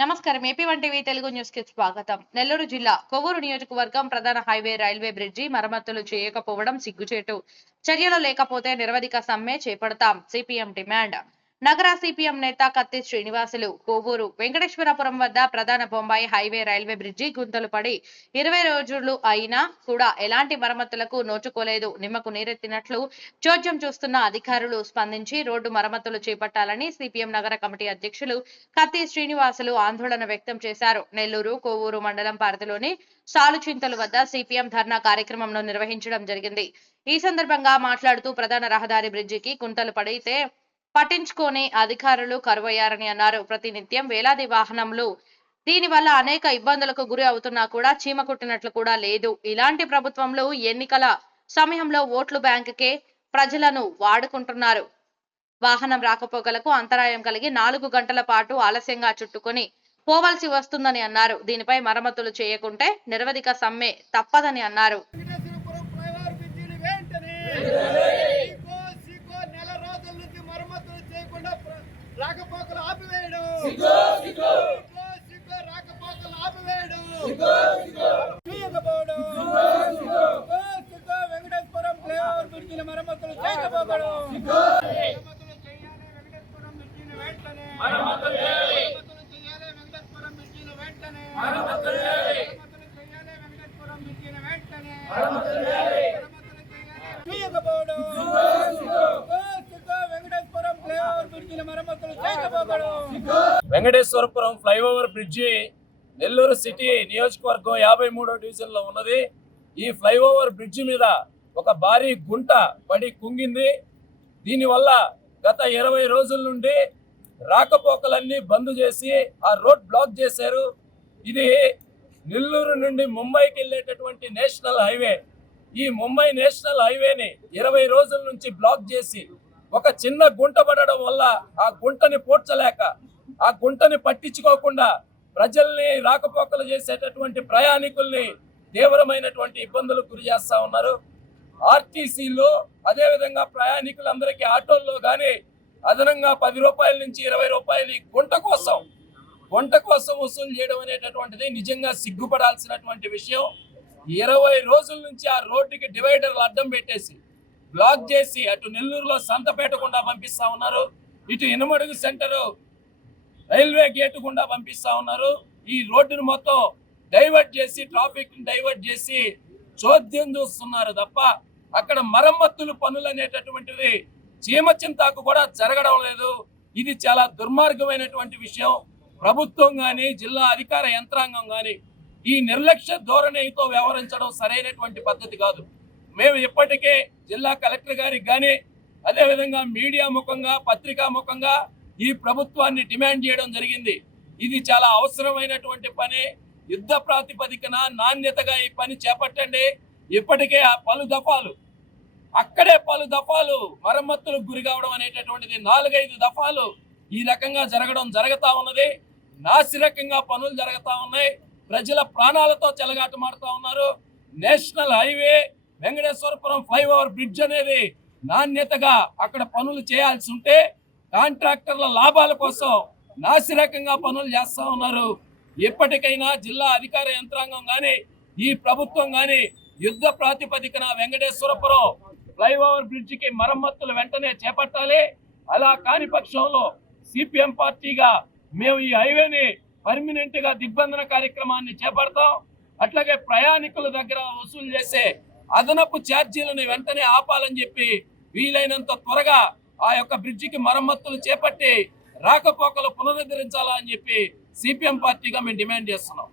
నమస్కారం. AP one TV Telugu న్యూస్కి స్వాగతం. నెల్లూరు జిల్లా కొవ్వూరు నియోజకవర్గం ప్రధాన హైవే రైల్వే బ్రిడ్జి మరమ్మతులు చేయకపోవడం సిగ్గుచేటు. చర్యలు లేకపోతే నిరవధిక సమ్మె చేపడతాం. CPM demand. నగర సిపిఎం నేత కత్తి శ్రీనివాసులు. కోవూరు వెంకటేశ్వరపురం వద్ద ప్రధాన బొంబాయి హైవే రైల్వే బ్రిడ్జి గుంతలు పడి ఇరవై రోజులు అయినా కూడా ఎలాంటి మరమ్మతులకు నోచుకోలేదు. నిమ్మకు నీరెత్తినట్లు చోద్యం చూస్తున్న అధికారులు స్పందించి రోడ్డు మరమ్మతులు చేపట్టాలని సిపిఎం నగర కమిటీ అధ్యక్షులు కత్తి శ్రీనివాసులు ఆందోళన వ్యక్తం చేశారు. నెల్లూరు కోవూరు మండలం పరిధిలోని సాలుచింతలు వద్ద సిపిఎం ధర్నా కార్యక్రమంలో నిర్వహించడం జరిగింది. ఈ సందర్భంగా మాట్లాడుతూ ప్రధాన రహదారి బ్రిడ్జికి గుంతలు పడితే పట్టించుకోని అధికారులు కరువయ్యారని అన్నారు. ప్రతినిత్యం వేలాది వాహనములు దీనివల్ల అనేక ఇబ్బందులకు గురి అవుతున్నా కూడా చీమ కుట్టినట్లు కూడా లేదు. ఇలాంటి ప్రభుత్వంలో ఎన్నికల సమయంలో ఓట్లు బ్యాంకుకే ప్రజలను వాడుకుంటున్నారు. వాహనం రాకపోకలకు అంతరాయం కలిగి నాలుగు గంటల పాటు ఆలస్యంగా చుట్టుకొని పోవలసి వస్తుందని అన్నారు. దీనిపై మరమ్మతులు చేయకుంటే నిరవధిక సమ్మె తప్పదని అన్నారు వెంకటేశ్వరపురం ఫ్లైఓవర్ బ్రిడ్జిని వెంటనే సీకో సీకో నెల రోజుల నుంచి మరమ్మతులు చేయకుండా ప్ర- రాకపోకలు ఆపివేయడం సీకో సీకో రాకపోకలు ఆపివేయడం చేయకపోవడం సీకో సీకో వెంకటేశ్వరం ఫ్లైఓవర్ బ్రిడ్జిని మరమ్మతులు చేయకపోవడం మరమ్మతులు చేయాలి వెంకటేశ్వరం బ్రిడ్జిని వెంటనే మరమ్మతులు చేయాలి వెంకటేశ్వరం బ్రిడ్జిని వెంటనే మరమ్మతులు చేయాలి వెంకటేశ్వరం బ్రిడ్జిని వెంటనే మరమ్మతులు చేయకపోవడం వెంకటేశ్వరం ఫ్లైఓవర్ బ్రిడ్జిని మరమ్మతులు చేయకపోవడం Venkateswarapuram flyover bridge Nellore city నియోజకవర్గం యాభై మూడో డివిజన్లో ఉన్నది. ఈ ఫ్లైఓవర్ బ్రిడ్జి మీద ఒక భారీ గుంట పడి కుంగింది. దీనివల్ల గత ఇరవై రోజుల నుండి రాకపోకలన్నీ బంద్ చేసి ఆ రోడ్ బ్లాక్ చేశారు. ఇది నెల్లూరు నుండి ముంబైకి వెళ్ళేటటువంటి నేషనల్ హైవే. ఈ ముంబై నేషనల్ హైవేని ఇరవై రోజుల నుంచి బ్లాక్ చేసి ఒక చిన్న గుంట పడడం వల్ల ఆ గుంటని పోడ్చలేక ఆ గుంటని పట్టించుకోకుండా ప్రజల్ని రాకపోకలు చేసేటటువంటి ప్రయాణికుల్ని తీవ్రమైనటువంటి ఇబ్బందులకు గురి చేస్తూ ఉన్నారు. ఆర్టీసీలో అదేవిధంగా ప్రయాణికులందరికీ ఆటోల్లో కానీ అదనంగా పది రూపాయల నుంచి ఇరవై రూపాయలు గుంట కోసం గుంట కోసం వసూలు చేయడం అనేటటువంటిది నిజంగా సిగ్గుపడాల్సినటువంటి విషయం. ఇరవై రోజుల నుంచి ఆ రోడ్డుకి డివైడర్లు అడ్డం పెట్టేసి బ్లాక్ చేసి అటు నెల్లూరులో సంత పెట్టకుండా పంపిస్తా ఉన్నారు. ఇటు ఇనుమడుగు సెంటరు రైల్వే గేటు గుండా పంపిస్తా ఉన్నారు. ఈ రోడ్డును మొత్తం డైవర్ట్ చేసి ట్రాఫిక్ డైవర్ట్ చేసి చోద్యం చూస్తున్నారు తప్ప అక్కడ మరమ్మతులు పనులు అనేటటువంటివి చీమ చింతాకు కూడా జరగడం లేదు. ఇది చాలా దుర్మార్గమైనటువంటి విషయం. ప్రభుత్వం కానీ జిల్లా అధికార యంత్రాంగం కానీ ఈ నిర్లక్ష్య ధోరణితో వ్యవహరించడం సరైనటువంటి పద్ధతి కాదు. మేము ఇప్పటికే జిల్లా కలెక్టర్ గారికి కానీ అదేవిధంగా మీడియా ముఖంగా పత్రికా ముఖంగా ఈ ప్రభుత్వాన్ని డిమాండ్ చేయడం జరిగింది. ఇది చాలా అవసరమైనటువంటి పని. యుద్ధ ప్రాతిపదికన నాణ్యతగా ఈ పని చేపట్టండి. ఇప్పటికే ఆ పలు దఫాలు అక్కడే పలు దఫాలు మరమ్మతులకు గురి కావడం అనేటటువంటిది నాలుగైదు దఫాలు ఈ రకంగా జరగడం జరుగుతూ ఉన్నది. నాసిరకంగా పనులు జరుగుతూ ఉన్నాయి. ప్రజల ప్రాణాలతో చెలగాటమాడుతూ ఉన్నారు. National highway Venkateswarapuram flyover bridge అనేది నాణ్యతగా అక్కడ పనులు చేయాల్సి ఉంటే కాంట్రాక్టర్ల లాభాల కోసం నాసిరకంగా పనులు చేస్తూ ఉన్నారు. ఎప్పటికైనా జిల్లా అధికార యంత్రాంగం కానీ ఈ ప్రభుత్వం కానీ యుద్ధ ప్రాతిపదికన వెంకటేశ్వరపురం ఫ్లైఓవర్ బ్రిడ్జికి మరమ్మతులు వెంటనే చేపట్టాలి. అలా కాని పక్షంలో సిపిఎం పార్టీగా మేము ఈ హైవేని పర్మినెంట్గా దిగ్బంధన కార్యక్రమాన్ని చేపడతాం. అట్లాగే ప్రయాణికుల దగ్గర వసూలు చేసే అదనపు ఛార్జీలను వెంటనే ఆపాలని చెప్పి వీలైనంత త్వరగా ఆ యొక్క బ్రిడ్జికి మరమ్మతులు చేపట్టి రాకపోకలు పునరుద్ధరించాలా అని చెప్పి సిపిఎం పార్టీగా మేము డిమాండ్ చేస్తున్నాం.